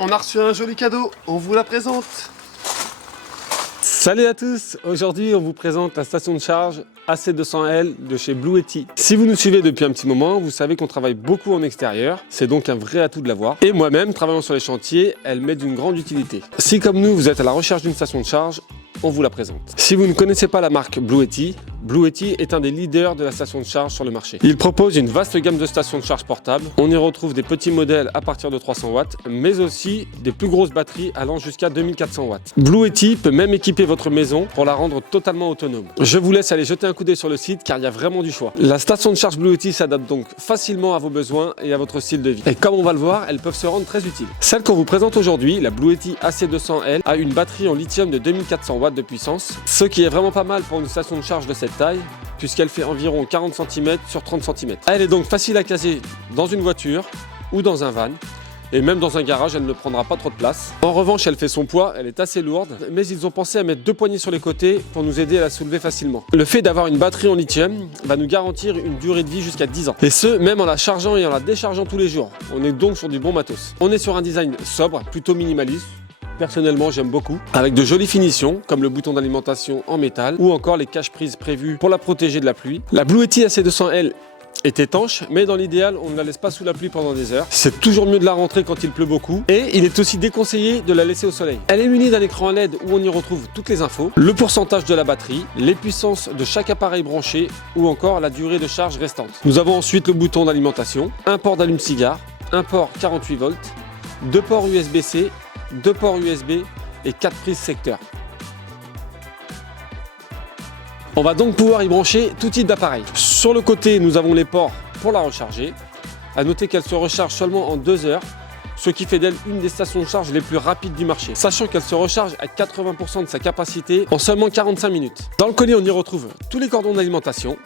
On a reçu un joli cadeau, on vous la présente. Salut à tous, aujourd'hui on vous présente la station de charge AC200L de chez Blue Yeti. Si vous nous suivez depuis un petit moment, vous savez qu'on travaille beaucoup en extérieur, c'est donc un vrai atout de l'avoir. Et moi-même, travaillant sur les chantiers, elle m'est d'une grande utilité. Si comme nous, vous êtes à la recherche d'une station de charge, on vous la présente. Si vous ne connaissez pas la marque Blue Yeti est un des leaders de la station de charge sur le marché. Il propose une vaste gamme de stations de charge portables. On y retrouve des petits modèles à partir de 300 watts, mais aussi des plus grosses batteries allant jusqu'à 2400 watts. Blue Yeti peut même équiper votre maison pour la rendre totalement autonome. Je vous laisse aller jeter un coup d'œil sur le site car il y a vraiment du choix. La station de charge Blue Yeti s'adapte donc facilement à vos besoins et à votre style de vie. Et comme on va le voir, elles peuvent se rendre très utiles. Celle qu'on vous présente aujourd'hui, la Blue Yeti AC200L, a une batterie en lithium de 2400 watts de puissance, ce qui est vraiment pas mal pour une station de charge de cette taille, puisqu'elle fait environ 40 cm sur 30 cm. Elle est donc facile à caser dans une voiture ou dans un van, et même dans un garage, elle ne prendra pas trop de place. En revanche, elle fait son poids, elle est assez lourde, mais ils ont pensé à mettre deux poignées sur les côtés pour nous aider à la soulever facilement. Le fait d'avoir une batterie en lithium va nous garantir une durée de vie jusqu'à 10 ans, et ce, même en la chargeant et en la déchargeant tous les jours. On est donc sur du bon matos. On est sur un design sobre, plutôt minimaliste. Personnellement, j'aime beaucoup, avec de jolies finitions, comme le bouton d'alimentation en métal, ou encore les cache-prises prévues pour la protéger de la pluie. La Blue Yeti AC200L est étanche, mais dans l'idéal, on ne la laisse pas sous la pluie pendant des heures. C'est toujours mieux de la rentrer quand il pleut beaucoup, et il est aussi déconseillé de la laisser au soleil. Elle est munie d'un écran LED où on y retrouve toutes les infos, le pourcentage de la batterie, les puissances de chaque appareil branché, ou encore la durée de charge restante. Nous avons ensuite le bouton d'alimentation, un port d'allume-cigare, un port 48 volts, deux ports USB-C, 2 ports USB et 4 prises secteur. On va donc pouvoir y brancher tout type d'appareil. Sur le côté, nous avons les ports pour la recharger. À noter qu'elle se recharge seulement en 2 heures, ce qui fait d'elle une des stations de charge les plus rapides du marché, sachant qu'elle se recharge à 80% de sa capacité en seulement 45 minutes. Dans le collier, on y retrouve tous les cordons d'alimentation,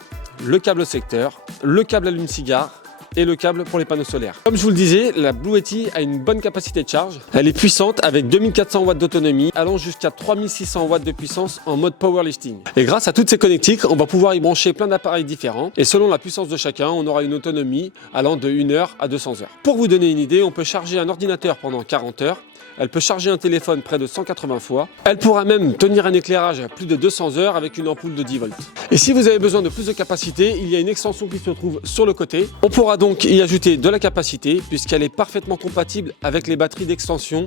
le câble secteur, le câble allume-cigare, et le câble pour les panneaux solaires. Comme je vous le disais, la Blue Yeti a une bonne capacité de charge. Elle est puissante avec 2400 watts d'autonomie, allant jusqu'à 3600 watts de puissance en mode powerlifting. Et grâce à toutes ces connectiques, on va pouvoir y brancher plein d'appareils différents. Et selon la puissance de chacun, on aura une autonomie allant de 1 heure à 200 heures. Pour vous donner une idée, on peut charger un ordinateur pendant 40 heures. Elle peut charger un téléphone près de 180 fois. Elle pourra même tenir un éclairage à plus de 200 heures avec une ampoule de 10 volts. Et si vous avez besoin de plus de capacité, il y a une extension qui se trouve sur le côté. On pourra donc y ajouter de la capacité puisqu'elle est parfaitement compatible avec les batteries d'extension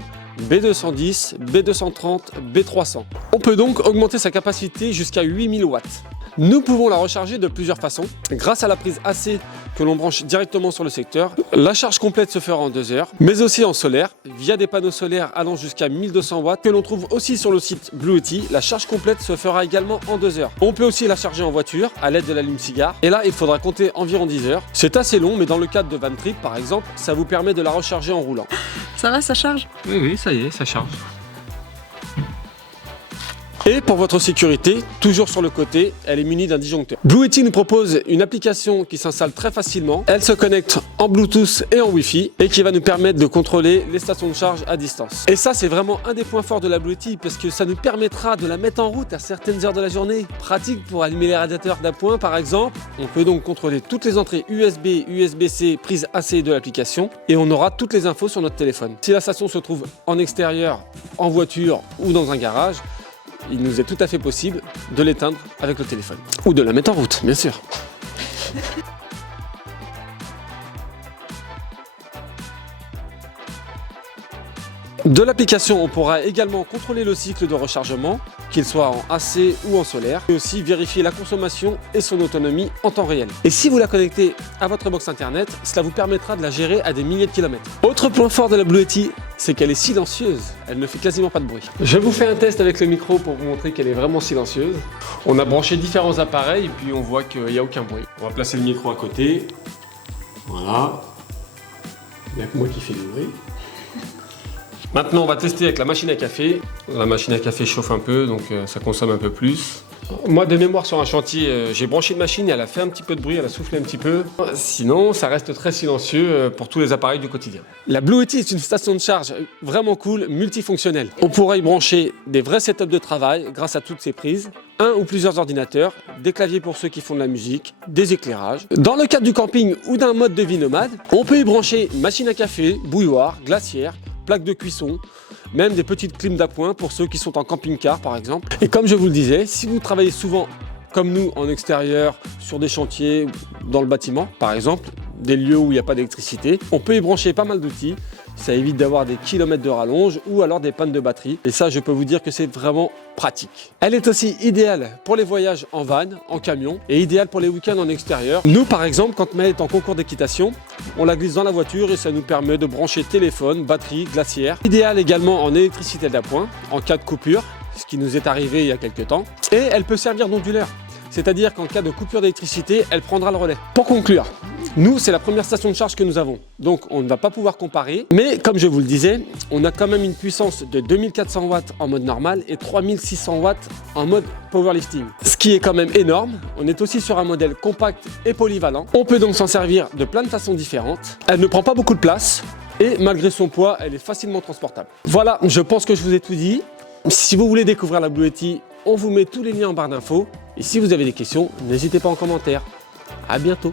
B210, B230, B300. On peut donc augmenter sa capacité jusqu'à 8000 watts. Nous pouvons la recharger de plusieurs façons. Grâce à la prise AC que l'on branche directement sur le secteur, la charge complète se fera en 2 heures, mais aussi en solaire, via des panneaux solaires allant jusqu'à 1200 watts que l'on trouve aussi sur le site Blue Yeti. La charge complète se fera également en 2 heures. On peut aussi la charger en voiture à l'aide de l'allume-cigare, et là il faudra compter environ 10 heures. C'est assez long, mais dans le cadre de van trip par exemple, ça vous permet de la recharger en roulant. Ça va, ça charge? Oui, ça y est, ça charge. Et pour votre sécurité, toujours sur le côté, elle est munie d'un disjoncteur. Blue Yeti nous propose une application qui s'installe très facilement. Elle se connecte en Bluetooth et en Wi-Fi et qui va nous permettre de contrôler les stations de charge à distance. Et ça, c'est vraiment un des points forts de la Blue Yeti parce que ça nous permettra de la mettre en route à certaines heures de la journée. Pratique pour allumer les radiateurs d'appoint par exemple. On peut donc contrôler toutes les entrées USB, USB-C, prise AC de l'application et on aura toutes les infos sur notre téléphone. Si la station se trouve en extérieur, en voiture ou dans un garage, il nous est tout à fait possible de l'éteindre avec le téléphone. Ou de la mettre en route, bien sûr. De l'application, on pourra également contrôler le cycle de rechargement, qu'il soit en AC ou en solaire, et aussi vérifier la consommation et son autonomie en temps réel. Et si vous la connectez à votre box internet, cela vous permettra de la gérer à des milliers de kilomètres. Autre point fort de la Blue Yeti, c'est qu'elle est silencieuse. Elle ne fait quasiment pas de bruit. Je vous fais un test avec le micro pour vous montrer qu'elle est vraiment silencieuse. On a branché différents appareils et puis on voit qu'il n'y a aucun bruit. On va placer le micro à côté. Voilà. Il n'y a que moi qui fais du bruit. Maintenant, on va tester avec la machine à café. La machine à café chauffe un peu, donc ça consomme un peu plus. Moi, de mémoire, sur un chantier, j'ai branché une machine et elle a fait un petit peu de bruit, elle a soufflé un petit peu. Sinon, ça reste très silencieux pour tous les appareils du quotidien. La Blue Yeti est une station de charge vraiment cool, multifonctionnelle. On pourra y brancher des vrais setups de travail grâce à toutes ces prises. Un ou plusieurs ordinateurs, des claviers pour ceux qui font de la musique, des éclairages. Dans le cadre du camping ou d'un mode de vie nomade, on peut y brancher machine à café, bouilloire, glacière, plaques de cuisson, même des petites clims d'appoint pour ceux qui sont en camping-car par exemple. Et comme je vous le disais, si vous travaillez souvent comme nous en extérieur, sur des chantiers, dans le bâtiment par exemple, des lieux où il n'y a pas d'électricité, on peut y brancher pas mal d'outils. Ça évite d'avoir des kilomètres de rallonge ou alors des pannes de batterie. Et ça, je peux vous dire que c'est vraiment pratique. Elle est aussi idéale pour les voyages en van, en camion et idéale pour les week-ends en extérieur. Nous, par exemple, quand Maëlle est en concours d'équitation, on la glisse dans la voiture et ça nous permet de brancher téléphone, batterie, glacière. Idéale également en électricité d'appoint, en cas de coupure, ce qui nous est arrivé il y a quelques temps. Et elle peut servir d'onduleur. C'est-à-dire qu'en cas de coupure d'électricité, elle prendra le relais. Pour conclure, nous, c'est la première station de charge que nous avons. Donc, on ne va pas pouvoir comparer. Mais comme je vous le disais, on a quand même une puissance de 2400 watts en mode normal et 3600 watts en mode powerlifting. Ce qui est quand même énorme. On est aussi sur un modèle compact et polyvalent. On peut donc s'en servir de plein de façons différentes. Elle ne prend pas beaucoup de place et malgré son poids, elle est facilement transportable. Voilà, je pense que je vous ai tout dit. Si vous voulez découvrir la Blue Yeti, on vous met tous les liens en barre d'infos. Et si vous avez des questions, n'hésitez pas en commentaire. À bientôt.